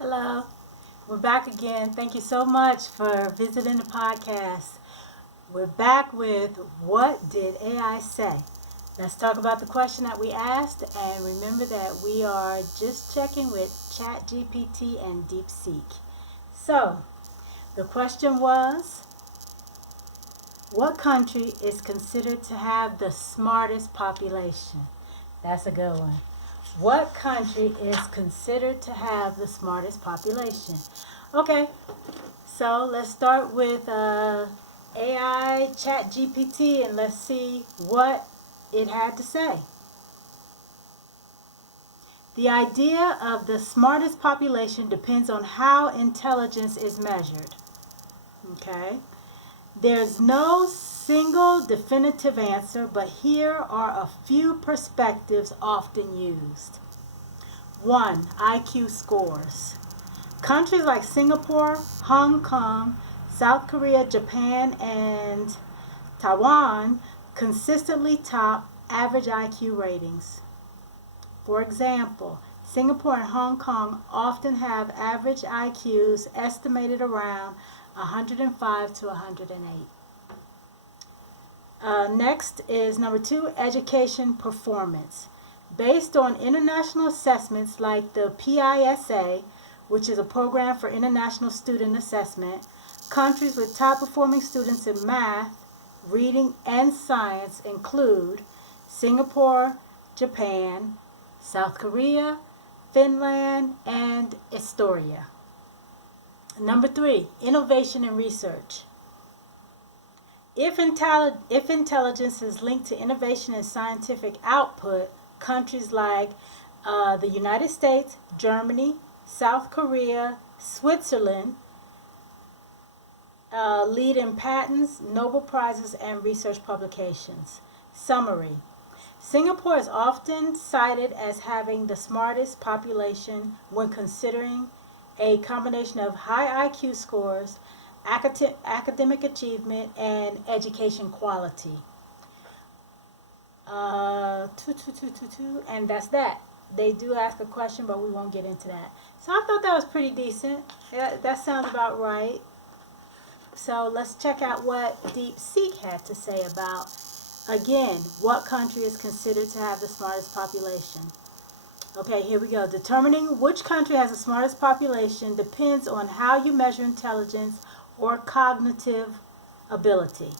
Hello, we're back again. Thank you so much for visiting the podcast. We're back with What Did AI Say? Let's talk about the question that we asked, and remember that we are just checking with Chatgpt and Deepseek. So, the question was, what country is considered to have the smartest population? That's a good one. What country is considered to have the smartest population? Okay, so let's start with AI Chat GPT and let's see what it had to say. The idea of the smartest population depends on how intelligence is measured. Okay, there's no single definitive answer, but here are a few perspectives often used. 1. IQ scores. Countries like Singapore, Hong Kong, South Korea, Japan, and Taiwan consistently top average IQ ratings. For example, Singapore and Hong Kong often have average IQs estimated around 105 to 108. Next is number 2, education performance. Based on international assessments like the PISA, which is a program for international student assessment, countries with top performing students in math, reading, and science include Singapore, Japan, South Korea, Finland, and Estonia. Number 3, innovation and research. If intelligence is linked to innovation and scientific output, countries like the United States, Germany, South Korea, Switzerland lead in patents, Nobel Prizes, and research publications. Summary. Singapore is often cited as having the smartest population when considering a combination of high IQ scores, academic achievement, and education quality. And that's that. They do ask a question, but we won't get into that. So I thought that was pretty decent. That sounds about right. So let's check out what Deepseek had to say about, again, what country is considered to have the smartest population. Okay, here we go. Determining which country has the smartest population depends on how you measure intelligence or cognitive ability.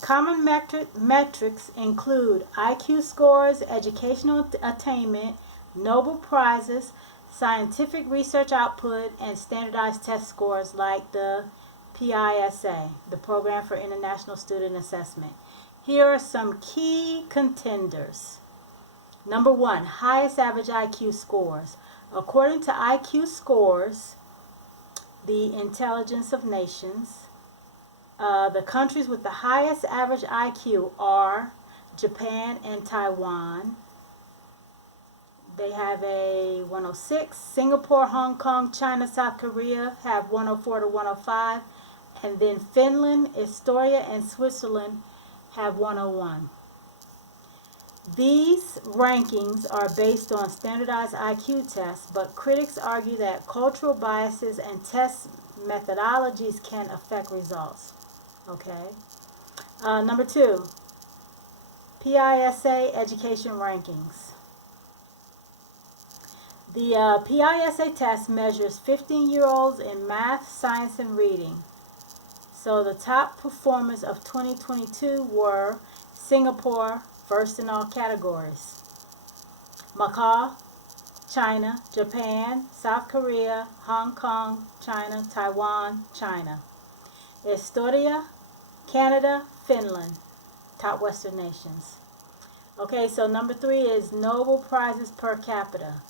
Common metrics include IQ scores, educational attainment, Nobel Prizes, scientific research output, and standardized test scores like the PISA, the Program for International Student Assessment. Here are some key contenders. Number 1, highest average IQ scores. According to IQ scores, the Intelligence of Nations, the countries with the highest average IQ are Japan and Taiwan. They have a 106. Singapore, Hong Kong, China, South Korea have 104 to 105. And then Finland, Estonia, and Switzerland have 101. These rankings are based on standardized IQ tests, but critics argue that cultural biases and test methodologies can affect results. Okay. Number 2, PISA education rankings. The PISA test measures 15-year-olds in math, science, and reading. So the top performers of 2022 were Singapore, first in all categories, Macau, China, Japan, South Korea, Hong Kong, China, Taiwan, China, Estonia, Canada, Finland, top Western nations. Okay, so number 3 is Nobel Prizes per capita.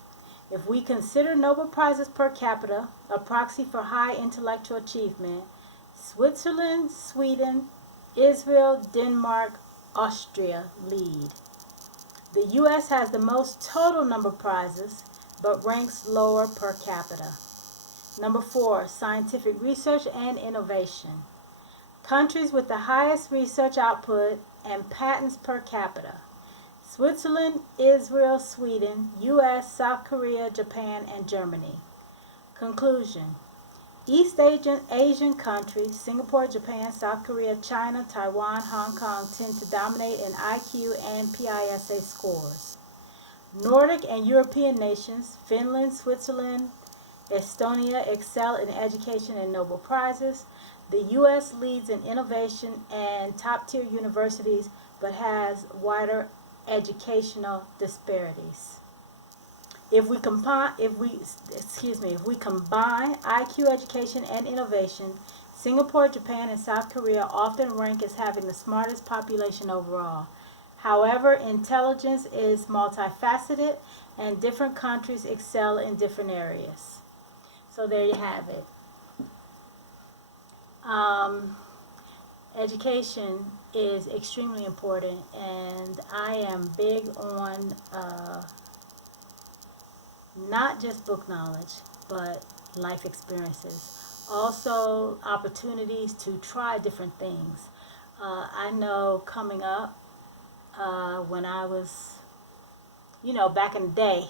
If we consider Nobel Prizes per capita a proxy for high intellectual achievement, Switzerland, Sweden, Israel, Denmark, Austria lead. The U.S. has the most total number of prizes, but ranks lower per capita. Number 4, scientific research and innovation. Countries with the highest research output and patents per capita. Switzerland, Israel, Sweden, U.S., South Korea, Japan, and Germany. Conclusion. East Asian countries, Singapore, Japan, South Korea, China, Taiwan, Hong Kong, tend to dominate in IQ and PISA scores. Nordic and European nations, Finland, Switzerland, Estonia, excel in education and Nobel Prizes. The U.S. leads in innovation and top-tier universities, but has wider educational disparities. If we combine IQ, education, and innovation, Singapore, Japan, and South Korea often rank as having the smartest population overall. However, intelligence is multifaceted, and different countries excel in different areas. So there you have it. Education is extremely important, and I am big on not just book knowledge, but life experiences. Also, opportunities to try different things. I know coming up, when I was, back in the day,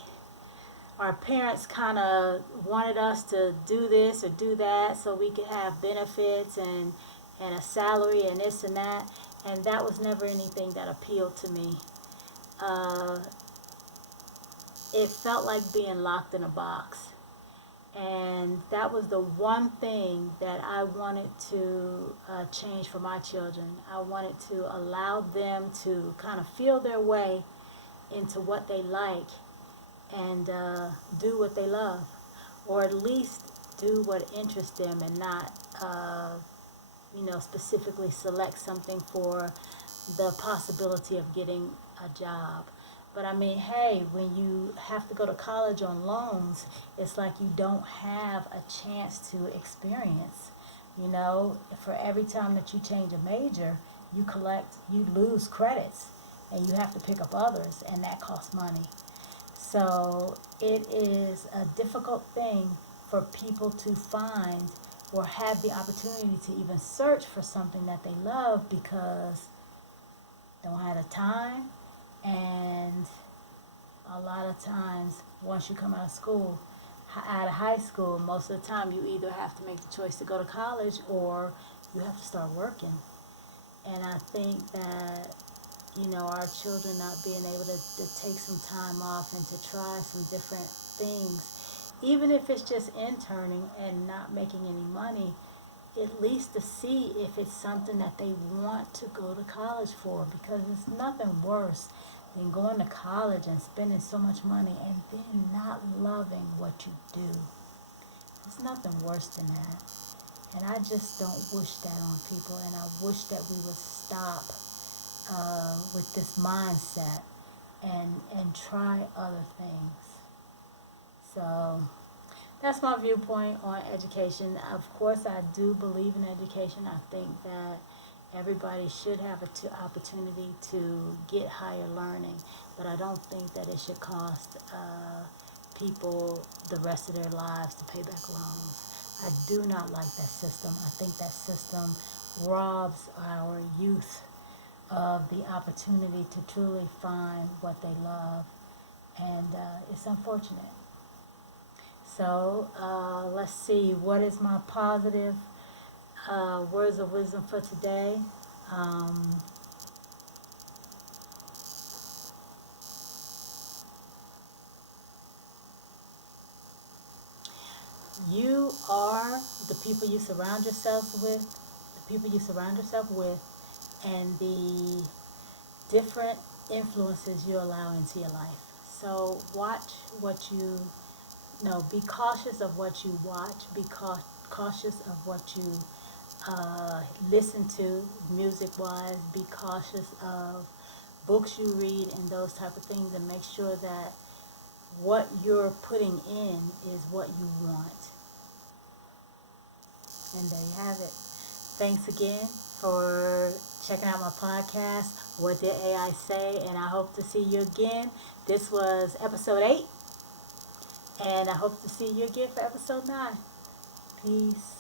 our parents kind of wanted us to do this or do that so we could have benefits and a salary and this and that. And that was never anything that appealed to me. It felt like being locked in a box. And that was the one thing that I wanted to change for my children. I wanted to allow them to kind of feel their way into what they like and do what they love, or at least do what interests them, and not specifically select something for the possibility of getting a job. But I mean, hey, when you have to go to college on loans, it's like you don't have a chance to experience. For every time that you change a major, you lose credits, and you have to pick up others, and that costs money. So it is a difficult thing for people to find or have the opportunity to even search for something that they love, because they don't have the time. And a lot of times, once you come out of high school, most of the time you either have to make the choice to go to college, or you have to start working. And I think that, our children not being able to take some time off and to try some different things, even if it's just interning and not making any money, at least to see if it's something that they want to go to college for, because it's nothing worse than going to college and spending so much money and then not loving what you do. There's nothing worse than that. And I just don't wish that on people, and I wish that we would stop with this mindset and try other things. So that's my viewpoint on education. Of course, I do believe in education. I think that everybody should have an opportunity to get higher learning, but I don't think that it should cost people the rest of their lives to pay back loans. I do not like that system. I think that system robs our youth of the opportunity to truly find what they love, and it's unfortunate. So let's see, what is my positive words of wisdom for today? You are the people you surround yourself with, and the different influences you allow into your life. So watch what you know. Be cautious of what you watch. Be cautious of what you listen to, music-wise. Be cautious of books you read and those type of things, and make sure that what you're putting in is what you want. And there you have it. Thanks again for checking out my podcast, What Did AI Say? And I hope to see you again. This was episode 8, and I hope to see you again for episode 9. Peace.